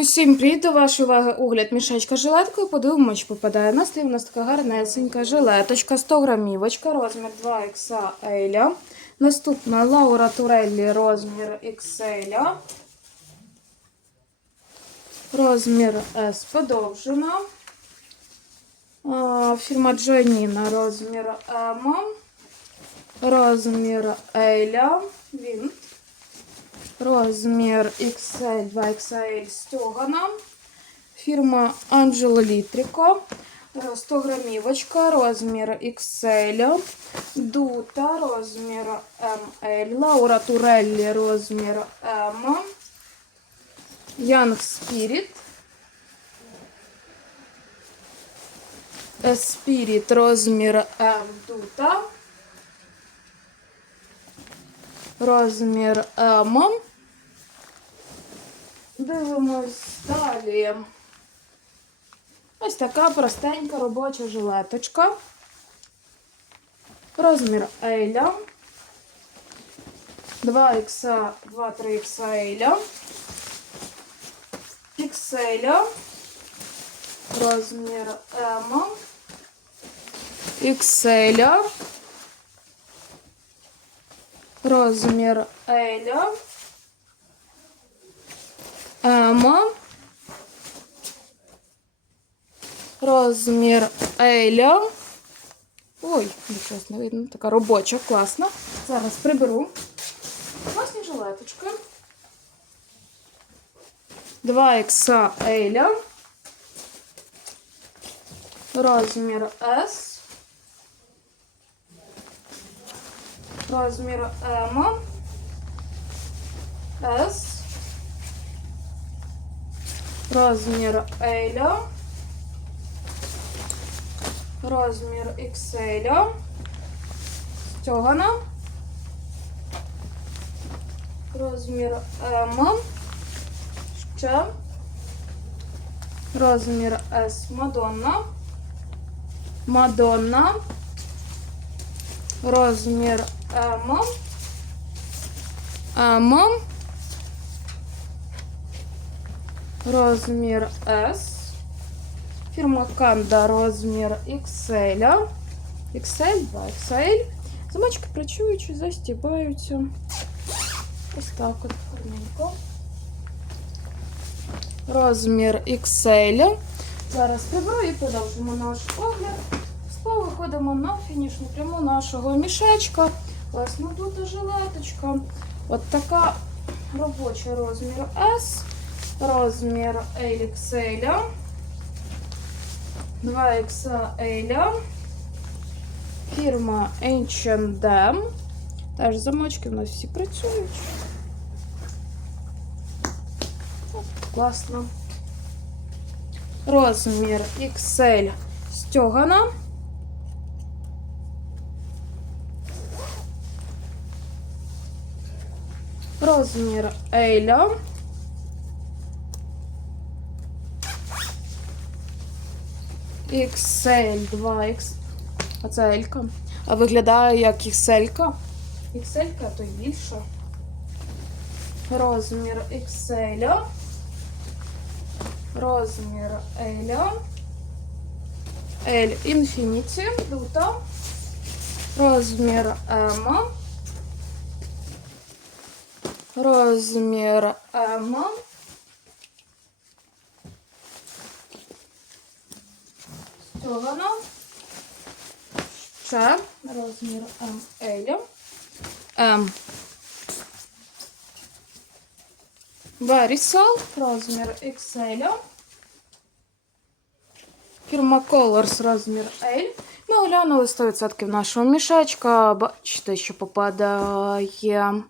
Усім привіт до вашої уваги огляд мішечка жилеткою. Подивимо, чи попадає на стіл. У нас така гарнесенька жилеточка, 100 грамівочка, розмір 2XL. Наступна Лаура Туреллі, розмір XL. Розмір S подовжена. Фірма Джоніна, розмір M. Розмір L. Він. Розмір XL, 2XL стягана. Фірма Angelo Litrico. 100 грамівочка, розмір XL. Дута, розмір ML. Лаура Туреллі, розмір M. Young Spirit. Spirit, розмір M. Дута. Розмір М. Дивимось далі. Ось така простенька робоча жилеточка. Розмір L. 2 х 2-3 XL. XL. Розмір М. XL. Розмір L. М. Розмір L. Ой, нічого не видно. Така робоча, класна. Зараз приберу. Класні жилеточки. 2 XL. Розмір S. Розмір М. С. Розмір L. Розмір XL. Стягана. Розмір М. Ще. Розмір С. Мадонна. Мадонна. Розмір М. М. Розмір S. Фірма Канда розмір XL. XL, 2XL. Замочки працюючі, застібаються. Ось так от гарненько. Розмір XL. Зараз приберу і продовжимо наш огляд. Знову виходимо на фінішну пряму нашого мішечка. Класно тут жилеточка. От така робоча розмір S, розмір LXL, 2XL, фірма H&M. Теж замочки у нас всі працюють. От, класно. Розмір XL стягана. Розмір L. XL 2X. А це L. А виглядає як XL. XL, то й більше. Розмір XL. Розмір L. L Infinity. Дута. Розмір M. Розмір М. Стягано. Ще розмір М. М. Verisol, розмір XL. Фірма Colors, розмір L. Ми оглянули 100% нашого мішечка. Бачите, що попадає